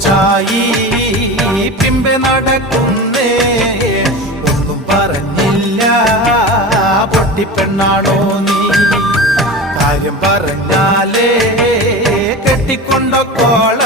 ചായി പിമ്പെ നടക്കുന്നേ ഒന്നും പറഞ്ഞില്ല പൊട്ടിപ്പെണ്ണാണോ നീ കാര്യം പറഞ്ഞാലേ കെട്ടിക്കൊണ്ട കോള